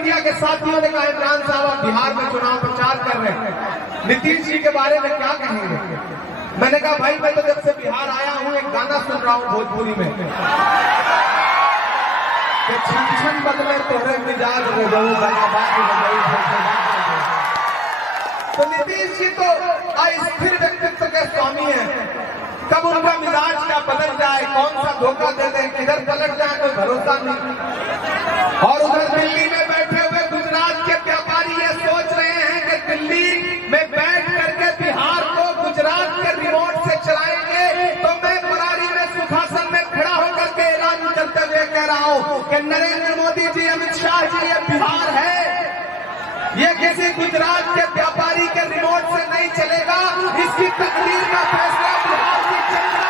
Media के साथियों ने कहा इमरान साहब आप बिहार में चुनाव प्रचार कर रहे हैं, नीतीश जी के बारे में क्या कहेंगे? मैंने कहा भाई मैं तो जब से बिहार आया हूं एक गाना सुन रहा हूं भोजपुरी में कि छन छन बदले तोहरे मिजाज हो जाऊं तो नीतीश जी तो अस्थिर व्यक्तित्व के स्वामी हैं। कब उनका मिजाज क्या बदल जाए, कौन सा धोखा दे दें, किधर पलट जाए कोई भरोसा नहीं। और उधर दिल्ली में बैठे हुए गुजरात के व्यापारी ये सोच रहे हैं कि दिल्ली में बैठ करके बिहार को गुजरात के रिमोट से चलाएंगे। तो मैं बरारी में सुखासन में खड़ा होकर के ऐलान करते हुए कह रहा हूं कि नरेंद्र मोदी जी, अमित शाह जी, ये बिहार है, ये किसी गुजरात के व्यापारी के रिमोट से नहीं चलेगा। इसकी तकदीर का फैसला बिहार की जनता